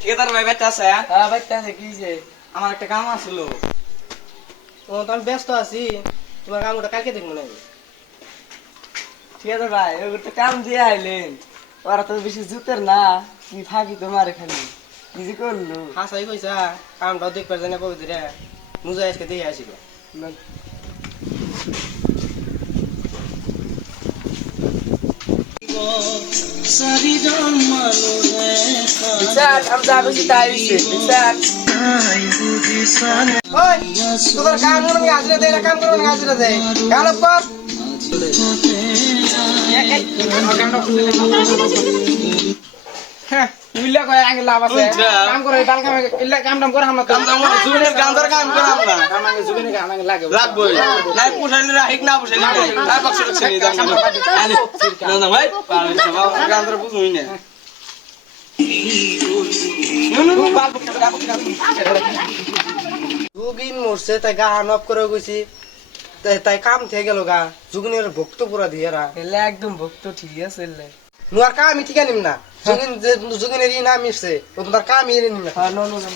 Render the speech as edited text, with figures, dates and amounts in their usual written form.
ঠিকাদার ভাই বাইতে আছে? হ্যাঁ বাইতে আছে কি যে আমার একটা কাম আছিল। ও তো আমি ব্যস্ত আছি তোমার কামটা কালকে দেখবো না ঠিকাদার ভাই ওগুলো তো কাম দিয়ে আইলেন, ওরা তো বেশি জুতের না, কি থাকি তোমার এখানে কি যে করলো। হাসাই কইছা কামটাও দেখবার জানা কবে দিরে মুজা আজকে দিয়ে আসিল বিচার আমি যা বেশি তাই হইছে বিচার। ওই তোর কাম করো না হাজিরা দে না কাম করো না হাজিরা দে কাম কর হ্যাঁ উইল্লা কয় আগে লাভ আছে, কাম করে বাল কাম ইল্লা কাম টাম করে আমরা কাম টাম করে জুনের কাম করে কাম করে আমরা কাম আগে জুনের কাম আগে লাগে লাগবে নাই পুষাইলে রাহিক না পুষাইলে নাই বক্স রক্ষে নিয়ে দাম না না ভাই পারে সব কাম করে বুঝুই না বাল দুদিন মরছে তাই গা নপ করে গেছি তাই কাম থেকে গেল গা যুগিনের ভক্ত পুরা দিয়ে রা এলে একদম ভক্ত ঠিক আছে এলে নুয়ার কাম ঠিক নিম না যুগিন যে যুগিনের ই নাম মিশছে ও তোমার কাম ই নিম না হ্যাঁ নো নো নো